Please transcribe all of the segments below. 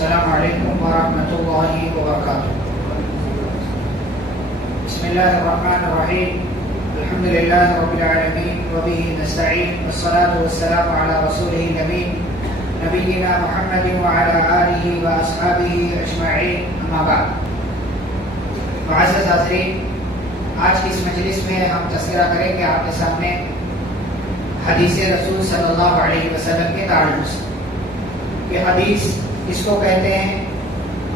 السلام علیکم ورحمۃ اللہ وبرکاتہ۔ بسم اللہ الرحمن الرحیم، الحمد للہ رب العالمین وبہ نستعین والصلاة والسلام علی رسولہ الامین نبینا محمد وعلی آلہ واصحابہ اجمعین، اما بعد۔ معزز حاضرین، آج کی اس مجلس میں ہم تذکرہ کریں گے آپ کے سامنے حدیث رسول صلی اللہ علیہ وسلم کے تعلق سے کہ حدیث کس کو کہتے ہیں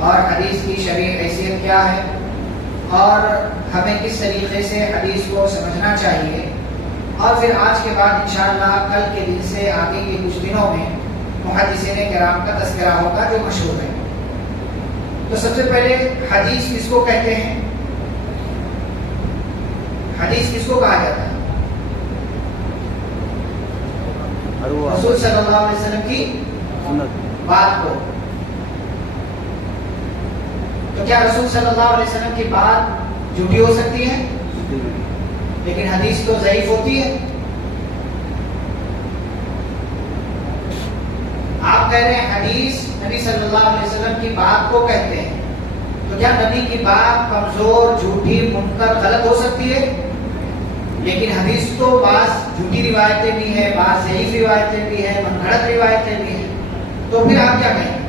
اور حدیث کی شرعی حیثیت کیا ہے اور ہمیں کس طریقے سے حدیث کو سمجھنا چاہیے، اور پھر آج کے بعد انشاءاللہ کل کے دن سے آگے کے کچھ دنوں میں محدثین کرام کا تذکرہ ہوگا جو مشہور ہے۔ تو سب سے پہلے حدیث کس کو کہتے ہیں؟ حدیث کس کو کہا جاتا ہے؟ رسول صلی اللہ علیہ وسلم کی بات کو۔ تو کیا رسول صلی اللہ علیہ وسلم کی بات جھوٹی ہو سکتی ہے؟ لیکن حدیث تو ضعیف ہوتی ہے۔ آپ کہہ رہے ہیں حدیث نبی صلی اللہ علیہ وسلم کی بات کو کہتے ہیں، تو کیا نبی کی بات کمزور، جھوٹی، منکر، غلط ہو سکتی ہے؟ لیکن حدیث تو بعض جھوٹی روایتیں بھی ہیں، بعض ضعیف روایتیں بھی ہیں، من گھڑت روایتیں بھی ہیں، تو پھر آپ کیا کہیں؟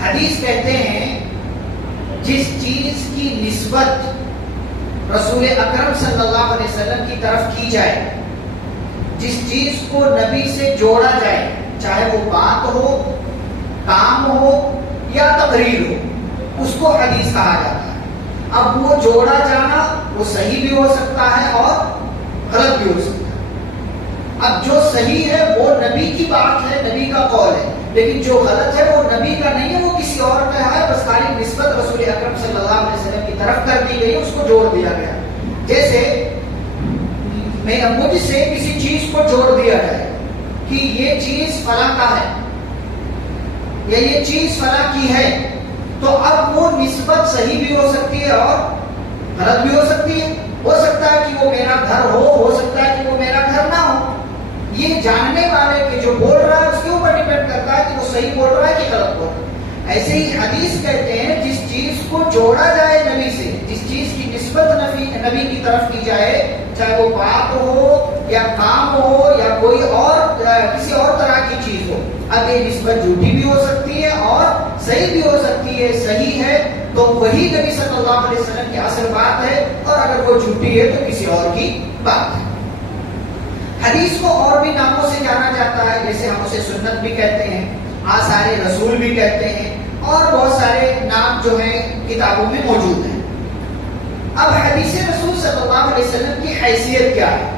حدیث کہتے ہیں جس چیز کی نسبت رسول اکرم صلی اللہ علیہ وسلم کی طرف کی جائے، جس چیز کو نبی سے جوڑا جائے، چاہے وہ بات ہو، کام ہو یا تقریر ہو، اس کو حدیث کہا جاتا ہے۔ اب وہ جوڑا جانا وہ صحیح بھی ہو سکتا ہے اور غلط بھی ہو سکتا ہے۔ اب جو صحیح ہے وہ نبی کی بات ہے، نبی کا قول ہے، لیکن جو غلط ہے وہ نبی کا نہیں ہے، وہ کسی اور کا ہے، بس خالی نسبت رسول اکرم صلی اللہ علیہ وسلم کی طرف کر دی گئی، اس کو جوڑ دیا گیا۔ جیسے مجھ سے کسی چیز کو جوڑ دیا جائے کہ یہ چیز فلاں کا ہے یا یہ چیز فلاں کی ہے، تو اب وہ نسبت صحیح بھی ہو سکتی ہے اور غلط بھی ہو سکتی ہے۔ ہو سکتا ہے کہ وہ میرا گھر ہو سکتا ہے کہ وہ میرا گھر نہ ہو۔ یہ جاننے والے کے جو بول رہا ہے اس کے اوپر ڈیپینڈ کرتا ہے کہ وہ صحیح بول رہا ہے کہ غلط بول رہا ہے۔ ایسے ہی حدیث کہتے ہیں جس چیز کو جوڑا جائے نبی سے، جس چیز کی نسبت نبی کی طرف کی جائے، چاہے وہ بات ہو یا کام ہو یا کوئی اور کسی اور طرح کی چیز ہو، اب یہ نسبت جھوٹی بھی ہو سکتی ہے اور صحیح بھی ہو سکتی ہے۔ صحیح ہے تو وہی نبی صلی اللہ علیہ وسلم کی اصل بات ہے، اور اگر وہ جھوٹی ہے تو کسی اور کی بات ہے۔ حدیث کو اور بھی ناموں سے جانا جاتا ہے، جیسے ہم اسے سنت بھی کہتے ہیں، آثار رسول بھی کہتے ہیں، اور بہت سارے نام جو ہیں کتابوں میں موجود ہیں۔ اب حدیث رسول صلی اللہ علیہ وسلم کی حیثیت کیا ہے؟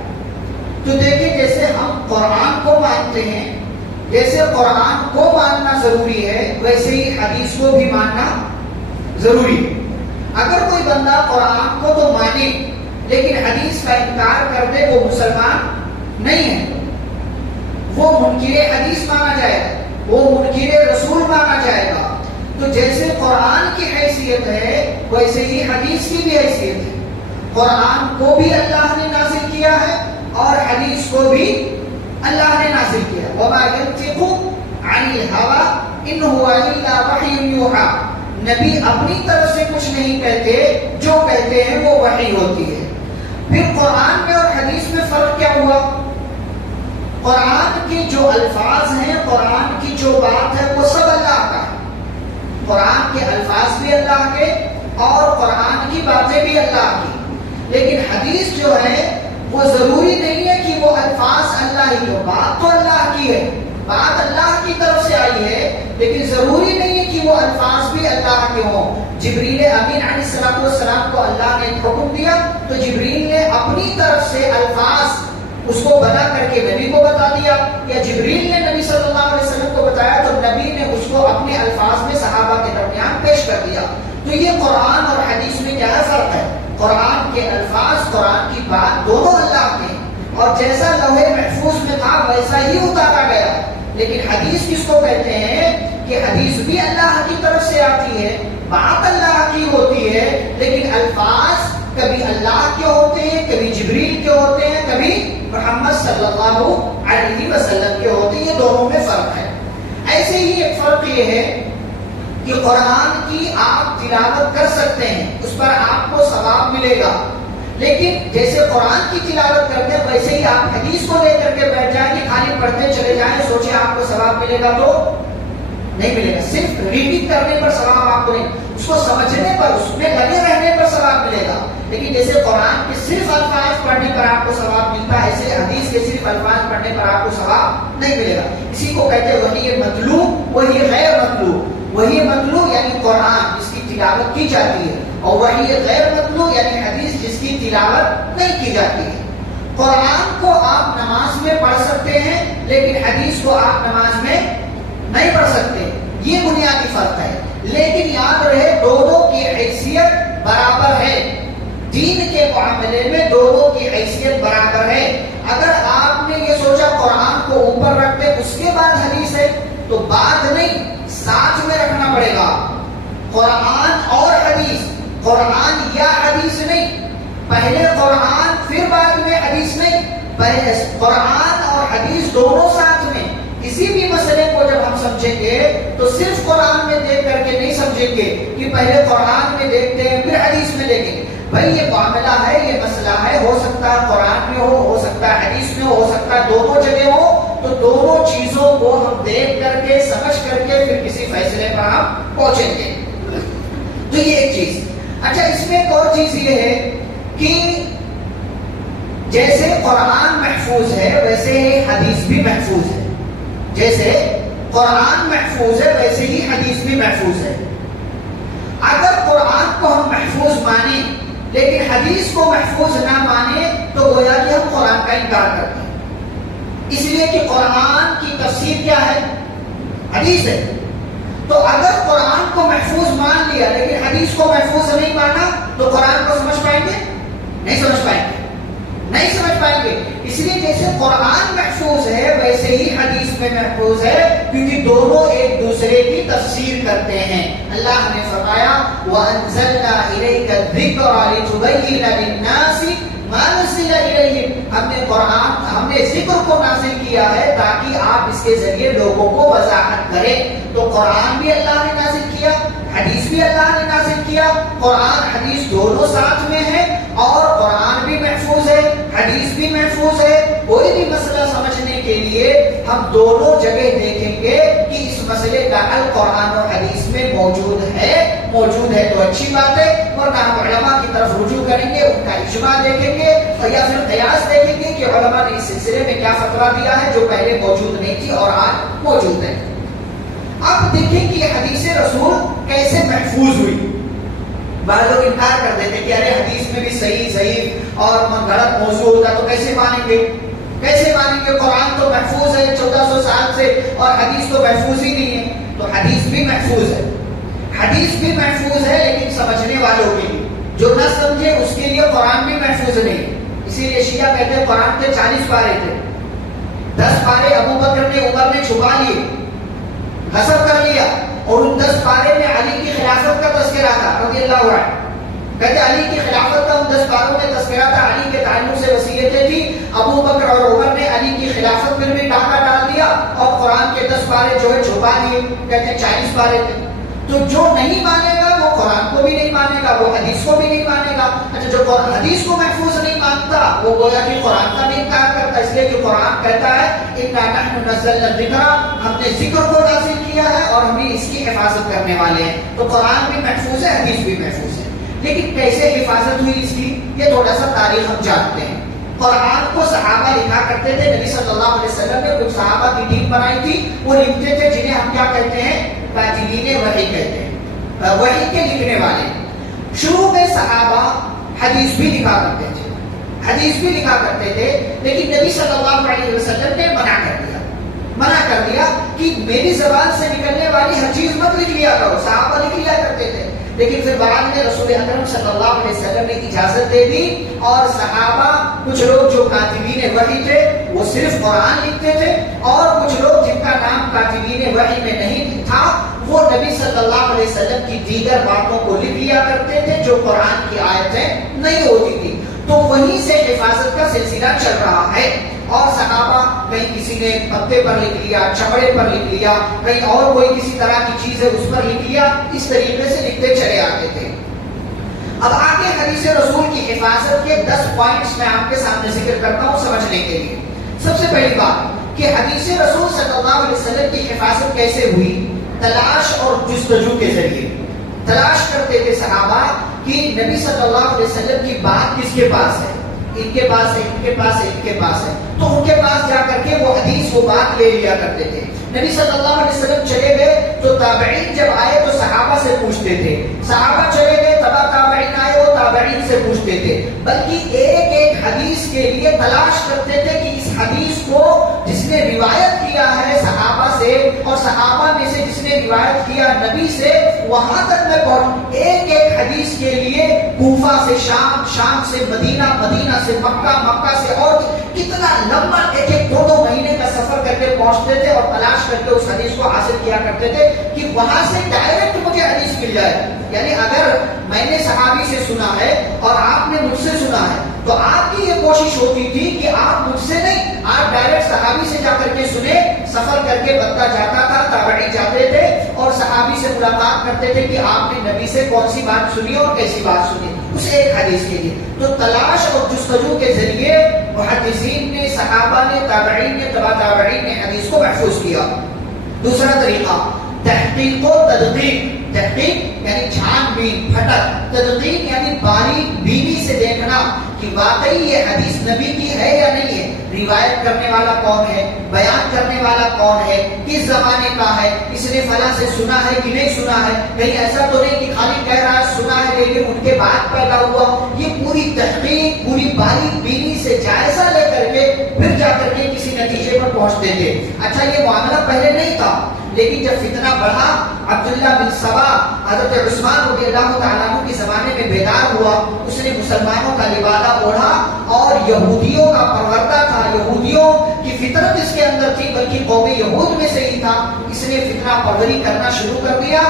تو دیکھیں، جیسے ہم قرآن کو مانتے ہیں، جیسے قرآن کو ماننا ضروری ہے، ویسے ہی حدیث کو بھی ماننا ضروری ہے۔ اگر کوئی بندہ قرآن کو تو مانے لیکن حدیث کا انکار کر دے، وہ مسلمان نہیں ہے، وہ منکر حدیث مانا جائے گا، وہ منکر رسول مانا جائے گا۔ تو جیسے قرآن کی حیثیت ہے ویسے ہی حدیث کی بھی حیثیت ہے۔ قرآن کو بھی اللہ نے نازل کیا ہے اور حدیث کو بھی اللہ نے نازل کیا۔ وَمَا يَنْطِقُ عَنِ الْهَوَىٰ إِنْ هُوَ إِلَّا وَحْيٌ يُوحَىٰ۔ نبی اپنی طرف سے کچھ نہیں کہتے، جو کہتے ہیں وہ وحی ہوتی ہے۔ پھر قرآن میں اور حدیث میں فرق کیا ہوا؟ قرآن کے جو الفاظ ہیں، قرآن کی جو بات ہے، وہ سب اللہ کا ہے۔ قرآن کے الفاظ بھی اللہ کے اور قرآن کی باتیں بھی اللہ کی، لیکن حدیث جو ہے وہ ضروری نہیں ہے کہ وہ الفاظ اللہ ہی ہو۔ بات تو اللہ کی ہے، بات اللہ کی طرف سے آئی ہے، لیکن ضروری نہیں ہے کہ وہ الفاظ بھی اللہ کے ہوں۔ جبریل امین علیہ السلام کو اللہ نے حکم دیا تو جبریل نے اپنی طرف سے الفاظ اس کو بنا کر کے نبی کو بتا دیا، یا جبریل نے نبی صلی اللہ علیہ وسلم کو بتایا تو نبی نے اس کو اپنے الفاظ میں صحابہ کے درمیان پیش کر دیا۔ تو یہ قرآن اور حدیث میں کیا فرق ہے؟ قرآن کے الفاظ، قرآن کی بات دونوں اللہ کے ہیں، اور جیسا لوح محفوظ میں تھا ویسا ہی اتارا گیا۔ لیکن حدیث کس کو کہتے ہیں کہ حدیث بھی اللہ کی طرف سے آتی ہے، بات اللہ کی ہوتی ہے، لیکن الفاظ کبھی اللہ کے ہوتے ہیں، کبھی جبریل کے ہوتے ہیں، کبھی محمد صلی اللہ علیہ وسلم کے ہوتے ہیں۔ یہ دونوں میں فرق ہے۔ ایسے ہی ایک فرق یہ ہے کہ قرآن کی آپ تلاوت کر سکتے ہیں، اس پر آپ کو ثواب ملے گا، لیکن جیسے قرآن کی تلاوت کرتے ہیں ویسے ہی آپ حدیث کو لے کر کے بیٹھ جائیں گے، خالی پڑھتے چلے جائیں، سوچیں آپ کو ثواب ملے گا تو نہیں ملے گا۔ صرف ریڈنگ کرنے پر ثواب آپ کو نہیں، اس کو سمجھنے پر، اس میں لگے رہنے پر ثواب ملے گا۔ لیکن جیسے قرآن کے صرف الفاظ پڑھنے پر آپ کو ثواب ملتا ہے، ایسے حدیث کے صرف الفاظ پڑھنے پر آپ کو ثواب نہیں ملے گا۔ اسی کو کہتے ہیں وحی مطلوب، وحی غیر مطلوب۔ وحی مطلوب یعنی قرآن جس کی تلاوت کی جاتی ہے، اور وحی غیر مطلوب یعنی حدیث جس کی تلاوت نہیں کی جاتی ہے۔ قرآن کو آپ نماز میں پڑھ سکتے ہیں، لیکن حدیث کو آپ نماز میں نہیں پڑھ سکتے، یہ بنیادی فرق ہے۔ لیکن یاد رہے دونوں کی حیثیت برابر ہے، دین کے معاملے میں دونوں کی حیثیت برابر ہے۔ اگر آپ نے یہ سوچا قرآن کو اوپر رکھ دے اس کے بعد حدیث ہے تو بات نہیں، ساتھ میں رکھنا پڑے گا، قرآن اور حدیث، قرآن یا حدیث نہیں، پہلے قرآن پھر بعد میں حدیث نہیں، پہلے قرآن اور حدیث دونوں ساتھ میں۔ کسی بھی مسئلے کو جب ہم سمجھیں گے تو صرف قرآن میں دیکھ کر کے نہیں سمجھیں گے کہ پہلے قرآن میں دیکھتے ہیں پھر حدیث میں دیکھیں گے۔ بھائی یہ معاملہ ہے، یہ مسئلہ ہے، ہو سکتا ہے قرآن میں ہو سکتا ہے حدیث میں ہو سکتا ہے دونوں جگہ ہو، تو دونوں چیزوں کو ہم دیکھ کر کے سمجھ کر کے پھر کسی فیصلے پر ہم پہنچیں گے۔ تو یہ ایک چیز۔ اچھا، اس میں ایک اور چیز یہ ہے کہ جیسے قرآن محفوظ ہے ویسے ہی حدیث بھی محفوظ ہے، جیسے قرآن محفوظ ہے ویسے ہی حدیث بھی محفوظ ہے۔ اگر قرآن کو ہم محفوظ مانیں لیکن حدیث کو محفوظ نہ مانیں تو گویا کہ ہم قرآن کا انکار کرتے ہیں، اس لیے کہ قرآن کی تفسیر کیا ہے؟ حدیث ہے۔ تو اگر قرآن کو محفوظ مان لیا لیکن حدیث کو محفوظ نہیں مانا تو قرآن کو سمجھ پائیں گے؟ نہیں سمجھ پائیں گے، نہیں سمجھ پائیں گے۔ اس لیے جیسے قرآن محفوظ ہے ویسے ہی حدیث میں محفوظ ہے، کیونکہ دونوں ایک دوسرے کی تفسیر کرتے ہیں۔ اللہ نے فرمایا وَأَنزَلْنَا إِلَيْكَ الذِّكْرَ لِتُبَيِّنَ لِلنَّاسِ مَا نُزِّلَ إِلَيْهِمْ، ہم نے ذکر کو نازل کیا ہے تاکہ آپ اس کے ذریعے لوگوں کو وضاحت کریں۔ تو قرآن بھی اللہ نے نازل کیا، حدیث بھی اللہ نے نازل کیا، قرآن حدیث دونوں ساتھ میں ہیں، اور قرآن بھی محفوظ ہے، حدیث بھی محفوظ ہے۔ کوئی بھی مسئلہ سمجھنے کے لیے ہم دونوں جگہ دیکھیں گے کہ اس مسئلے کا حل قرآن اور حدیث میں موجود ہے تو اچھی بات ہے، ورنہ ہم علماء کی طرف رجوع کریں گے، ان کا اجماع دیکھیں گے یا پھر قیاس دیکھیں گے کہ علماء نے اس سلسلے میں کیا فتویٰ دیا ہے جو پہلے موجود نہیں تھی اور آج موجود ہے۔ اب دیکھیں کہ یہ حدیث رسول کیسے محفوظ ہوئی۔ بعض لوگ انکار کر دیتے کہ ارے حدیث میں بھی صحیح ضعیف اور غلط موضوع ہوتا تو کیسے مانیں گے؟ کیسے مانیں گے؟ قرآن تو محفوظ ہے 1400 سال سے اور حدیث تو محفوظ ہی نہیں ہے۔ تو حدیث بھی محفوظ ہے، حدیث بھی محفوظ ہے، لیکن سمجھنے والوں کے لیے، جو نہ سمجھے اس کے لیے قرآن بھی محفوظ نہیں۔ اسی لیے شیعہ کہتے ہیں قرآن کے 40 پارے تھے، 10 پارے ابو بکر نے عمر نے چھپا لیے، غصب کر لیا، اور ان 10 پارے میں علی کی خلافت کا تذکرہ تھا رضی اللہ عنہ۔ کہتے علی کی خلافت کا ان 10 پاروں میں تذکرہ تھا، علی کے تعلق سے وصیتیں تھی، ابو بکر اور عمر نے علی کی خلافت پر بھی ڈاکہ ڈال دیا اور قرآن کے 10 پارے جو ہے چھپا لیے۔ کہتے ہیں 40 پارے تھے۔ تو جو نہیں مانے گا وہ قرآن کو بھی نہیں مانے گا، وہ حدیث کو بھی نہیں مانے گا۔ اچھا، جو حدیث کو محفوظ نہیں مانتا وہ گویا کہ قرآن کا بھی انکار کرتا، اس لیے کہ قرآن کہتا ہے اِنَّا نَحْنُ نَزَّلْنَا الذِّكْرَ، ہم نے ذکر کو نازل کیا ہے اور ہم بھی اس کی حفاظت کرنے والے ہیں۔ تو قرآن بھی محفوظ ہے، حدیث بھی محفوظ ہے، لیکن کیسے حفاظت ہوئی اس کی، یہ تھوڑا سا تاریخ ہم جانتے ہیں۔ قرآن کو صحابہ لکھا کرتے تھے، نبی صلی اللہ علیہ وسلم نے کچھ صحابہ کی ٹیم بنائی تھی، وہ لکھتے تھے، جنہیں ہم کیا کہتے ہیں؟ کاتبین وحی کہتے ہیں، وحی کے لکھنے والے۔ شروع میں صحابہ حدیث بھی لکھا کرتے تھے، حدیث بھی لکھا کرتے تھے، لیکن نبی صلی اللہ علیہ وسلم نے منع کر دیا کہ میری زبان سے نکلنے والی ہر چیز مت لکھ لیا کرو۔ صحابہ لکھ لیا کرتے تھے، لیکن پھر بعد میں رسول اکرم صلی اللہ علیہ وسلم نے اجازت دے دی، اور صحابہ کچھ لوگ جو کاتبین وحی تھے وہ صرف قرآن لکھتے تھے، اور کچھ لوگ جن کا نام کاتبین وحی میں نہیں تھا وہ نبی صلی اللہ علیہ وسلم کی دیگر باتوں کو لکھ لیا کرتے تھے جو قرآن کی آیتیں نہیں ہوتی تھی۔ تو وہیں سے حفاظت کا سلسلہ چل رہا ہے۔ اور صحابہ کہیں کسی نے پتے پر لکھ لیا، چمڑے پر لکھ لیا، کہیں اور کوئی کسی طرح کی چیز ہے اس پر لکھ لیا، اس طریقے سے لکھتے چلے آتے تھے۔ اب آگے حدیث رسول کی حفاظت کے 10 پوائنٹس میں آپ کے سامنے ذکر کرتا ہوں سمجھنے کے لیے۔ سب سے پہلی بات کہ حدیث رسول صلی اللہ علیہ وسلم کی حفاظت کیسے ہوئی؟ تلاش اور جستجو کے ذریعے۔ تلاش کرتے تھے صحابہ کہ نبی صلی اللہ علیہ وسلم کی بات کس کے پاس ہے، ان کے پاس ہے، ان کے پاس ہے، ان کے پاس ہے، تو ان کے پاس جا کر کے وہ حدیث وہ بات لے لیا کرتے تھے۔ نبی صلی اللہ علیہ وسلم چلے گئے تو تابعین جب آئے تو صحابہ سے پوچھتے تھے، صحابہ چلے گئے تبع تابعین آئے وہ تابعین سے پوچھتے تھے، بلکہ ایک ایک حدیث کے لیے تلاش کرتے تھے کہ اس حدیث کو جس نے روایت کیا ہے صحابہ سے اور صحابہ میں سے جس نے روایت کیا نبی سے، وہاں تک میں پہنچ۔ ایک ایک حدیث کے لیے کوفہ سے شام، شام سے مدینہ، مدینہ سے مکہ، مکہ سے اور کتنا لمبا ایک ایک 2 مہینے کا سفر کر کے پہنچتے تھے اور تلاش کر کے اس حدیث کو حاصل کیا کرتے تھے کہ وہاں سے ڈائریکٹ مجھے حدیث مل جائے۔ یعنی اگر میں نے صحابی سے سنا ہے اور آپ نے مجھ سے سنا ہے تو آپ کی یہ کوشش ہوتی تھی کہ آپ مجھ سے نہیں، آپ ڈائریکٹ صحابی سے جا کر کے سنے، سفر کر کے بندہ جاتا تھا، تابعی جاتے تھے اور صحابی سے ملاقات کرتے تھے کہ آپ نے نبی سے کون سی بات سنی اور کیسی بات سنی اس ایک حدیث کے لیے۔ تو تلاش اور جستجو کے ذریعے محدثین نے، صحابہ نے، تابعین نے، تبع تابعین نے حدیث کو محفوظ کیا۔ دوسرا طریقہ تحقیق و تدقیق۔ تحقیق یعنی چھان بین، پھٹک، تدقیق یعنی باریک بینی سے دیکھنا کہ واقعی یہ حدیث نبی کی ہے یا نہیں ہے، روایت کرنے والا کون ہے، بیان کرنے والا کون ہے، کس زمانے کا ہے، اس نے فلاں سے سنا ہے کہ نہیں سنا ہے، کہیں ایسا تو نہیں کہ خالی کہہ رہا ہے سنا ہے لیکن ان کے بعد پیدا ہوا۔ یہ پوری تحقیق، پوری باریک بینی سے جائزہ لے کر کے پھر جا کر کے کسی نتیجے پر پہنچتے تھے۔ اچھا یہ معاملہ پہلے نہیں تھا، لیکن جب فتنہ بڑھا، عبداللہ بن سبا حضرت عثمان رضی اللہ تعالیٰ عنہ کے زمانے میں بیدار ہوا، اس نے مسلمانوں کا لبادہ اوڑھا اور یہودیوں کا پروردہ تھا، یہودیوں کی فطرت اس کے اندر تھی، بلکہ قوم یہود میں سے ہی تھا، اس نے فتنہ پروری کرنا شروع کر دیا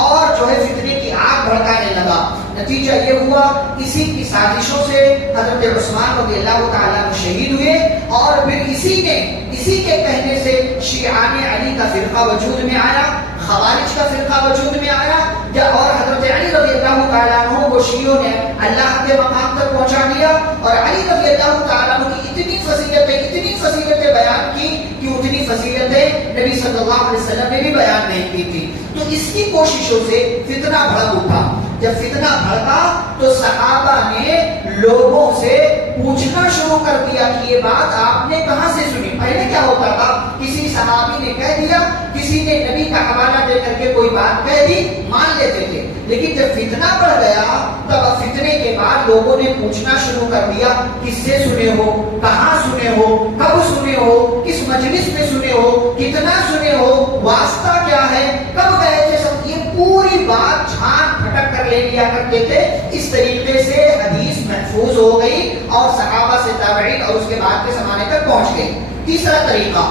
اور جو ہے فتنے کی آگ بھڑکانے لگا۔ نتیجہ یہ ہوا اسی کی سازشوں سے حضرت عثمان رضی اللہ تعالیٰ عنہ شہید ہوئے اور پھر اسی کے کہنے سے شیعان علی کا فرقہ وجود میں آیا، خوارج کا فرقہ وجود میں آیا، اور حضرت علی رضی اللہ تعالیٰ عنہ کو شیعوں نے اللہ کے مقام تک پہنچا دیا اور علی رضی اللہ تعالیٰ عنہ کی اتنی فضیلتیں بیان کی کہ اتنی فضیلتیں نبی صلی اللہ علیہ وسلم نے بھی بیان نہیں کی تھی۔ تو اس کی کوششوں سے فتنہ بھڑک اٹھا۔ جب فتنہ بھڑکا تو صحابہ نے لوگوں سے پوچھنا شروع کر دیا کہ یہ بات آپ نے کہاں سے سنی۔ پہلے کیا ہوتا تھا، کسی صحابی نے کہہ دیا، کسی نے نبی کا حوالہ دے کر کے کوئی بات کہہ دی، مان لیتے تھے، لیکن جب فتنہ بڑھ گیا تب فتنے کے بعد لوگوں نے پوچھنا شروع کر دیا کس سے سنے ہو، کہاں سنے ہو، کب سنے ہو، کس مجلس میں سنے ہو، کتنا سنے ہو، واسطہ کیا ہے، کب گئے تھے، سب یہ پوری بات چھان پھٹک کر لے لیا کرتے تھے۔ اس طریقے سے حدیث محفوظ ہو گئی اور صحابہ سے تابعین اور اس کے بعد کے زمانے تک پہنچ گئی۔ تیسرا طریقہ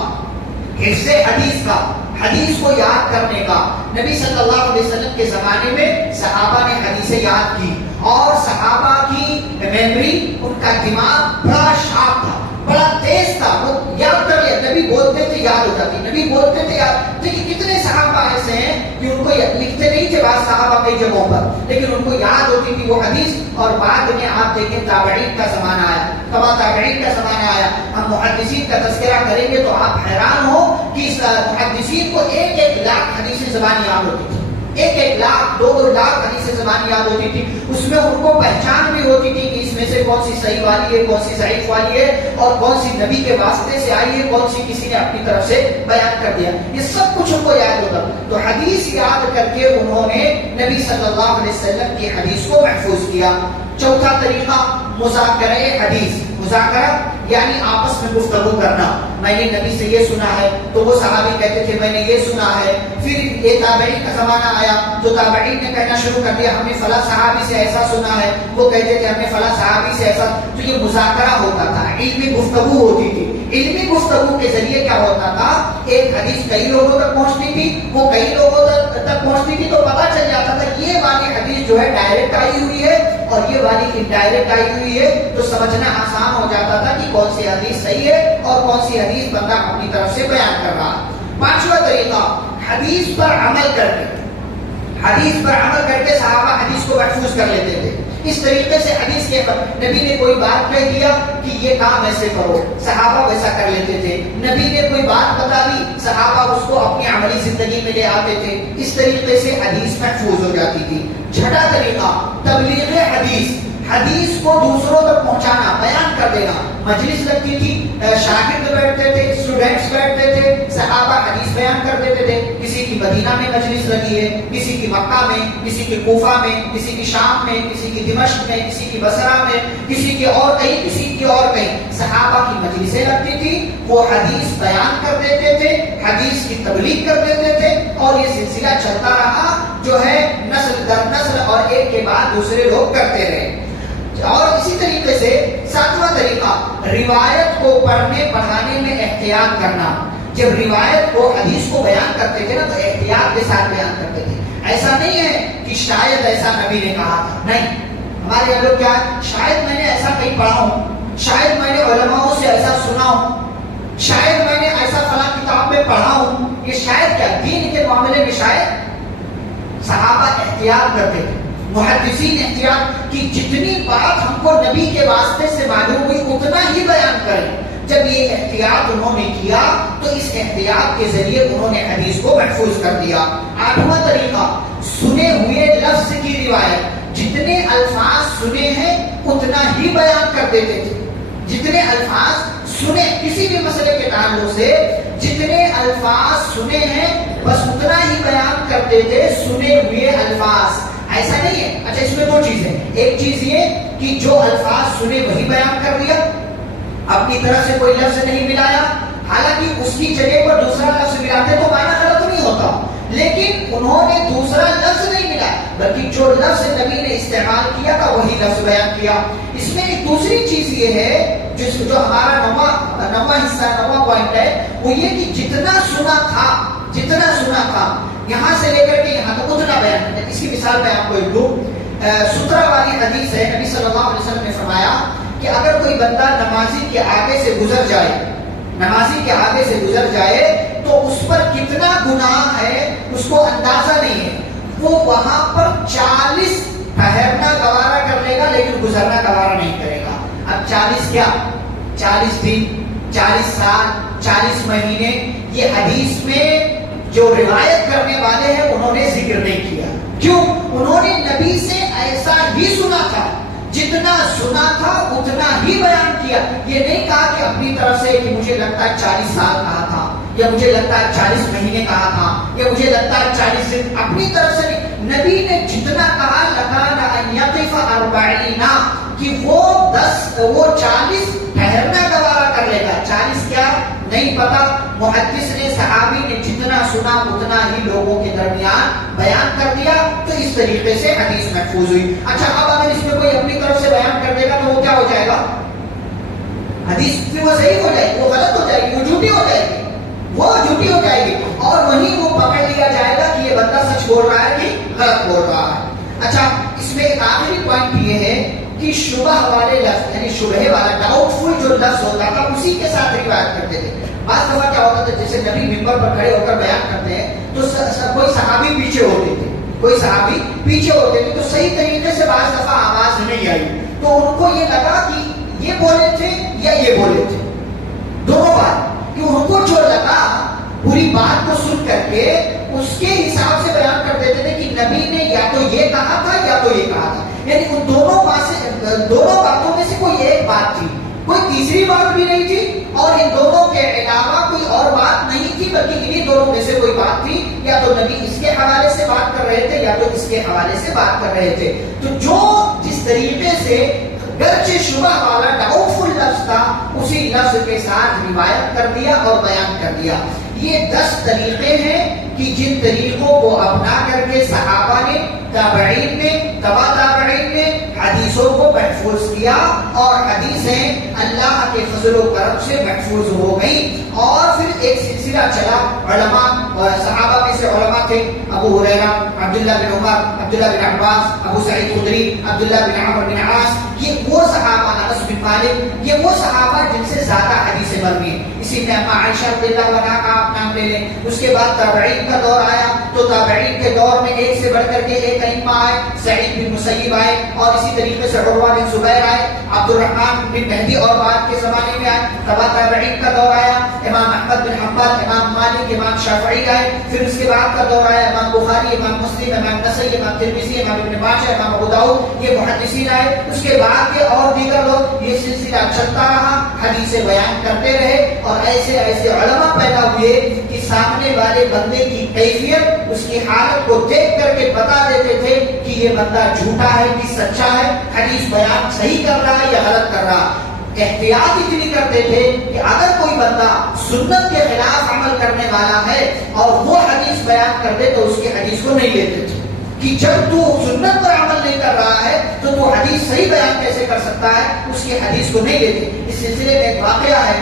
حفظ حدیث کا، حدیث کو یاد کرنے کا۔ نبی صلی اللہ علیہ وسلم کے زمانے میں صحابہ نے حدیثیں یاد کی اور صحابہ کی میموری، ان کا دماغ بڑا شارپ تھا، بڑا تیز تھا، وہ یاد کر لیا، نبی بولتے تھے یاد ہوتا تھی، نبی بولتے تھے یاد۔ دیکھیں کتنے صحابہ ایسے ہیں کہ ان کو لکھتے نہیں تھے بعض صحابہ کئی جگہوں پر، لیکن ان کو یاد ہوتی تھی وہ حدیث۔ اور بعد میں آپ دیکھیں تابعین کا زمانہ آیا، تبع تابعین کا زمانہ آیا، ہم محدثین کا تذکرہ کریں گے تو آپ حیران ہو کہ محدثین کو 1 لاکھ حدیث زبان یاد ہوتی تھی، 1 لاکھ 2 لاکھ حدیث زبان یاد ہوتی تھی۔ اس میں ان کو پہچان بھی ہوتی تھی کہ اس میں سے کون سی صحیح والی ہے، کون سی ضعیف والی ہے اور کون سی نبی کے واسطے سے آئی ہے، کون سی کسی نے اپنی طرف سے بیان کر دیا، یہ سب کچھ ان کو یاد ہوتا۔ تو حدیث یاد کر کے انہوں نے نبی صلی اللہ علیہ وسلم کی حدیث کو محفوظ کیا۔ چوتھا طریقہ مذاکرہ حدیث۔ مذاکرہ یعنی آپس میں گفتگو کرنا، میں نے نبی سے یہ سنا ہے تو وہ صحابی کہتے تھے میں نے یہ سنا ہے، پھر یہ تابعین کا زمانہ آیا تو تابعین نے کہنا شروع کر دیا ہم نے فلاں صحابی سے ایسا سنا ہے، وہ کہتے تھے ہم نے فلاں صحابی سے ایسا۔ تو یہ مذاکرہ ہوتا تھا، علمی گفتگو ہوتی تھی۔ علمی گفتگو کے ذریعے کیا ہوتا تھا، ایک حدیث کئی لوگوں تک پہنچتی تھی، وہ کئی لوگوں تک پہنچتی تھی تو پتہ چل جاتا تھا یہ والی حدیث جو ہے ڈائریکٹ آئی ہوئی ہے اور یہ والی انڈائریکٹ آئی ہوئی ہے تو سمجھنا آسان ہو جاتا تھا کہ کون سی حدیث صحیح ہے اور کون سی حدیث بندہ اپنی طرف سے بیان کر رہا. پانچواں طریقہ حدیث پر عمل کر کے. حدیث پر عمل کر کے صحابہ حدیث کو محفوظ کر لیتے تھے. اس طریقے سے حدیث کے نبی نے کوئی بات کہہ دیا کہ یہ کام ایسے کرو، صحابہ ویسا کر لیتے تھے. نبی نے کوئی بات بتا دی، صحابہ اس کو اپنی عملی زندگی میں لے آتے تھے. اس طریقے سے حدیث محفوظ ہو جاتی تھی. چھٹا طریقہ تبلیغ حدیث. حدیث کو دوسروں تک پہنچانا، بیان کر دینا. مجلس لگتی تھی، شاگرد بیٹھتے تھے، اسٹوڈنٹس بیٹھتے تھے، صحابہ حدیث بیان کر دیتے تھے. کسی کی مدینہ میں مجلس لگی ہے، کسی کی مکہ میں، کسی کی کوفہ میں، کسی کی شام میں، کسی کی دمشق میں، کسی کی بصرہ میں، کسی کی اور کہیں، کسی کی اور کہیں. صحابہ کی مجلسیں لگتی تھی، وہ حدیث بیان کر دیتے تھے، حدیث کی تبلیغ کر دیتے تھے، اور یہ سلسلہ چلتا رہا جو ہے نسل در نسل، اور ایک کے بعد دوسرے لوگ کرتے رہے. اور اسی طریقے سے ساتواں طریقہ روایت کو پڑھنے پڑھانے میں احتیاط کرنا. جب روایت کو حدیث کو بیان کرتے تھے نا تو احتیاط کے ساتھ بیان کرتے تھے. ایسا نہیں ہے کہ شاید ایسا نبی نے کہا تھا، نہیں. ہمارے یہاں لوگ کیا ہے، شاید میں نے ایسا کہیں پڑھا ہوں، شاید میں نے علماء سے ایسا سنا ہوں، شاید میں نے ایسا فلاں کتاب میں پڑھا ہوں. یہ شاید کیا، دین کے معاملے میں شاید صحابہ احتیاط کرتے تھے. محدثین احتیاط کی جتنی بات ہم کو نبی کے واسطے سے معلوم ہوئی اتنا ہی بیان کریں. جب یہ احتیاط انہوں نے کیا تو اس احتیاط کے ذریعے انہوں نے حدیث کو محفوظ کر دیا. آٹھواں طریقہ سنے ہوئے لفظ کی روایت. جتنے الفاظ سنے ہیں اتنا ہی بیان کر دیتے تھے. جتنے الفاظ سنے کسی بھی مسئلے کے تعلق سے، جتنے الفاظ سنے ہیں بس اتنا ہی بیان کرتے تھے، سنے ہوئے الفاظ. ایسا نہیں ہے. اچھا، اس میں دو چیزیں. ایک چیز یہ کہ جو الفاظ سنے وہی بیان کر دیا، اپنی طرف سے کوئی لفظ نہیں ملایا. حالانکہ اس کی جگہ پر دوسرا لفظ ملاتے تو معنی غلط نہیں ہوتا، لیکن انہوں نے دوسرا لفظ نہیں ملایا بلکہ جو لفظ نبی نے استعمال کیا تھا وہی لفظ بیان کیا. اس میں ایک دوسری چیز یہ ہے جو ہمارا نواں حصہ، نواں پوائنٹ ہے، وہ یہ کہ جتنا سنا تھا یہاں سے لے کر کے یہاں تک اتنا بیان کرتے. اس کی مثال میں آپ کو ایک دوں. سترہ والی حدیث ہے، نبی صلی اللہ علیہ وسلم نے فرمایا کہ اگر کوئی بندہ نمازی کے آگے سے گزر جائے تو اس پر کتنا گناہ ہے اس کو اندازہ نہیں ہے. وہ وہاں پر 40 ٹھہرنا گوارا کر لے گا لیکن گزرنا گوارا نہیں کرے گا. اب 40 کیا، 40 دن، 40 سال، 40 مہینے، یہ حدیث میں جو روایت کرنے والے ہیں انہوں نے ذکر نہیں کیا. کیوں؟ انہوں نے نبی سے ایسا ہی سنا تھا، جتنا سنا تھا اتنا ہی بیان کیا. یہ نہیں کہا کہ اپنی طرف سے کہ مجھے لگتا ہے 40 سال کہا تھا، یا مجھے لگتا ہے 40 مہینے کہا تھا، یا مجھے لگتا ہے 40 دن. اپنی طرف سے نہیں. نبی نے جتنا کہا لکان ان یقف 40 کہ وہ 40 ٹھہرنا گوارا کر لے گا. 40 کیا نہیں پتا. محدث نے، صحابی نے جتنا سنا اتنا ہی لوگوں کے درمیان بیان کر دیا. تو اس طریقے سے حدیث محفوظ ہوئی. اچھا، اب اگر اس میں کوئی اپنی طرف سے بیان کر دے گا تو وہ کیا ہو جائے گا؟ حدیث پھر وہ صحیح ہو جائے گی، وہ غلط ہو جائے گی، وہ جھوٹی ہو جائے گی، اور وہیں وہ پکڑ لیا جائے گا کہ یہ بندہ سچ بول رہا ہے کہ غلط بول رہا ہے. اچھا، اس میں ایک آخری پوائنٹ یہ ہے کہ شبہ والے لفظ، یعنی شبہ والا ڈاؤٹ فل جو لفظ ہوتا تھا اسی کے ساتھ روایت کرتے تھے. بعض دفعہ کیا ہوتا تھا، جیسے نبی ممبر پر کھڑے ہو کر بیان کرتے ہیں تو کوئی صحابی پیچھے ہوتے تھے، تو صحیح طریقے سے بعض دفعہ آواز نہیں آئی تو ان کو یہ لگا کہ یہ بولے تھے یا یہ بولے تھے، دونوں بات. کہ ان کو جو لگا پوری بات کو سن کر کے اس کے حساب سے بیان کر دیتے تھے کہ نبی نے یا تو یہ کہا تھا یا تو یہ کہا تھا. یعنی ان دونوں باتوں میں سے کوئی ایک بات تھی، کوئی تیسری بات بھی نہیں تھی، اور ان دونوں کے علاوہ کوئی اور بات نہیں تھی، بلکہ انہی دونوں میں سے کوئی بات تھی. یا تو نبی اس کے حوالے سے بات کر رہے تھے یا تو اس کے حوالے سے بات کر رہے تھے. تو جو جس طریقے سے گرچہ شبہ والا ڈاؤٹ فل لفظ تھا اسی لفظ کے ساتھ روایت کر دیا اور بیان کر دیا. یہ 10 طریقے ہیں کہ جن طریقوں کو اپنا کر کے صحابہ نے، تابعین نے، تبع تابعین نے حدیثوں کو محفوظ کیا، اور حدیثیں اللہ کے فضل و کرم سے محفوظ ہو گئی. اور پھر ایک سلسلہ چلا، علماء، صحابہ میں سے علماء صحابہ تھے، ابو ہریرہ، عبداللہ بن عمر، عبداللہ بن عباس، ابو سعید خدری، عبداللہ بن عمرو بن عاص، یہ وہ صحابہ، انس بن مالک، یہ وہ صحابہ جن سے زیادہ حدیثیں مروی ہیں. اسی میں اما عائشہ رضی اللہ عنہا کا آپ نام لے لیں. اس کے بعد تابعین کا دور آیا تو تابعین کے دور میں ایک سے بڑھ کر کے ایک ائمہ آئے. سعید بن مسیب آئے اور اسی طریقے سے عروہ بن زبیر آئے، عبد الرحمن بن مہدی اور بعد کے زمانے میں آئے. تبا تابعین کا دور آیا، امام احمد بن حنبل، امام مالک، امام شافعی آئے. پھر اس کے بعد کا دور آیا امام بخاری، امام مسلم، امام نسائی، امام ترمذی، امام ابن ماجہ، امام ابو داؤد، یہ محدثین آئے. اس کے بعد کے اور دیگر لوگ، یہ سلسلہ چلتا رہا، حدیث بیان کرتے رہے اور ایسے ایسے علماء پیدا ہوئے کہ سامنے والے بندے کی کیفیت، اس کی حالت کو دیکھ کر کے بتا دیتے تھے کہ یہ بندہ جھوٹا ہے کہ سچا ہے، حدیث بیان صحیح کر رہا ہے یا غلط کر رہا. احتیاط اتنی کرتے تھے کہ اگر کوئی بندہ سنت کے خلاف عمل کرنے والا ہے اور وہ حدیث بیان کر دے تو اس کی حدیث کو نہیں لیتے تھے کہ جب تو سنت پر عمل نہیں کر رہا ہے تو حدیث صحیح بیان کیسے کر سکتا ہے، اس کی حدیث کو نہیں لیتے. اس سلسلے میں ایک واقعہ ہے،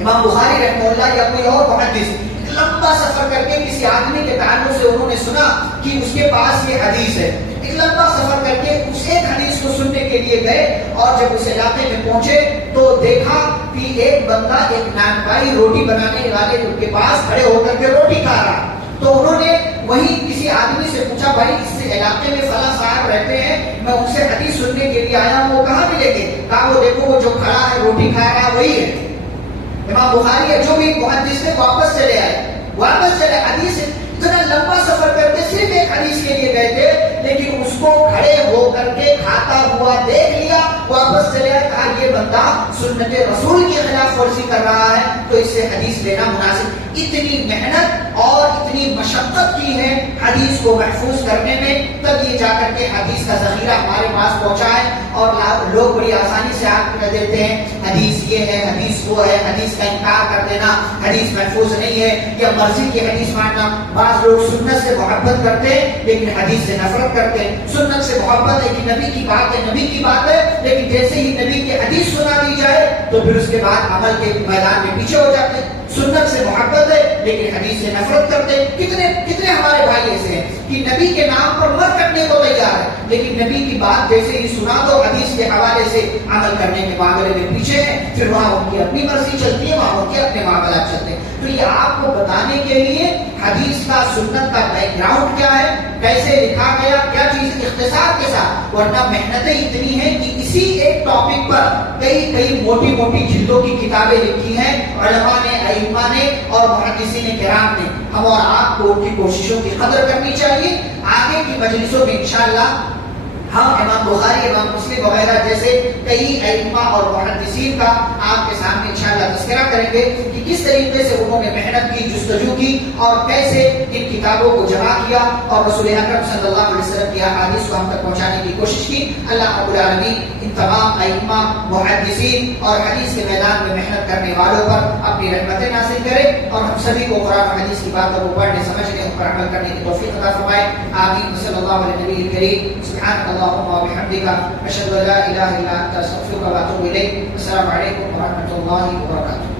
امام بخاری رحمہ اللہ یا کوئی اور محدث لمبا سفر کر کے کسی آدمی کے تعلق سے انہوں نے سنا کہ اس کے پاس یہ حدیث ہے. ایک لمبا سفر کر کے اس ایک حدیث کو سننے کے لیے گئے اور جب اس علاقے میں پہنچے تو دیکھا کہ ایک بندہ ایک نانپائی روٹی بنانے والے ان کے پاس کھڑے ہو کر کے روٹی کھا رہا. تو انہوں نے وہی کسی آدمی سے پوچھا، بھائی اس علاقے میں فلاں صاحب رہتے ہیں، میں ان سے حدیث سننے کے لیے آیا ہوں، وہ کہاں ملیں گے؟ کہا وہ دیکھو وہ جو کھڑا ہے روٹی کھا رہا ہے وہی ہے. امام بخاری ہے جو بھی محدث نے واپس چلے آئے، واپس چلے. حدیث اتنا لمبا سفر کرتے صرف ایک حدیث کے لیے گئے تھے لیکن اس کو کھڑے ہو کر کے کھاتا ہوا دیکھ لیا، واپس چلے آئے. کہا یہ بندہ سنت رسول کی خلاف ورزی کر رہا ہے تو اس سے حدیث لینا مناسب. اتنی محنت اور اتنی مشقت کی ہے حدیث کو محفوظ کرنے میں، تب یہ جا کر کے حدیث کا ذخیرہ ہمارے پاس پہنچا ہے. اور لوگ بڑی آسانی سے آپ کہہ دیتے ہیں حدیث یہ ہے، حدیث وہ ہے، حدیث کا انکار کر دینا، حدیث محفوظ نہیں ہے یا مرضی کی حدیث ماننا. بعض لوگ سنت سے محبت کرتے ہیں لیکن حدیث سے نفرت کرتے ہیں. سنت سے محبت ہے کہ نبی کی بات ہے، نبی کی بات ہے، لیکن جیسے ہی نبی کی حدیث سنا دی جائے تو پھر اس کے بعد عمل کے میدان میں پیچھے ہو جاتے ہیں. سنت سے محبت ہے لیکن حدیث سے نفرت کرتے ہیں. کتنے ہمارے بھائی ایسے ہیں کہ نبی کے نام پر مر کٹنے کو تیار ہے لیکن نبی کی بات جیسے ہی سنا دو حدیث کے حوالے سے عمل کرنے کے معاملے میں پیچھے ہیں. پھر وہاں ان کی اپنی مرضی چلتی ہے، وہاں ان کے اپنے معاملات چلتے ہیں. تو یہ آپ کو بتانے کے لیے حدیث کا، سنت کا بیک گراؤنڈ کیا ہے، کیسے لکھا گیا، کیا چیز اختصار کے ساتھ. ورنہ محنتیں اتنی ہیں کہ اسی ایک ٹاپک پر کئی موٹی موٹی جلدوں کی کتابیں لکھی ہیں علماء نے، ائمہ نے اور محدثین کرام نے. ہم اور آپ کو ان کی کوششوں کی قدر کرنی چاہیے. آگے کی مجلسوں میں انشاءاللہ ہم امام بخاری، امام مسلم وغیرہ جیسے کئی ائمہ اور محدثین کا آپ کے سامنے انشاءاللہ تذکرہ کریں گے کہ کس طریقے سے انہوں نے محنت کی، جستجو کی اور کیسے ان کتابوں کو جمع کیا اور رسول اکرم صلی اللہ علیہ وسلم کی احادیث کو ہم تک پہنچانے کی کوشش کی. اللہ رب العالمین ان تمام ائمہ، محدثین اور حدیث کے میدان میں محنت کرنے والوں پر اپنی رحمتیں نازل کرے اور ہم سبھی کو قرآن و حدیث کی باتوں کو پڑھنے، سمجھنے اور پر عمل کرنے کی توفیق عطا فرمائے. آمین. صلی اللہ علیہ نبی کریم. سبحانک اللہم وبحمدک، اشہد ان لا الہ الا انت، استغفرک واتوب الیک. السلام علیکم ورحمۃ اللہ وبرکاتہ.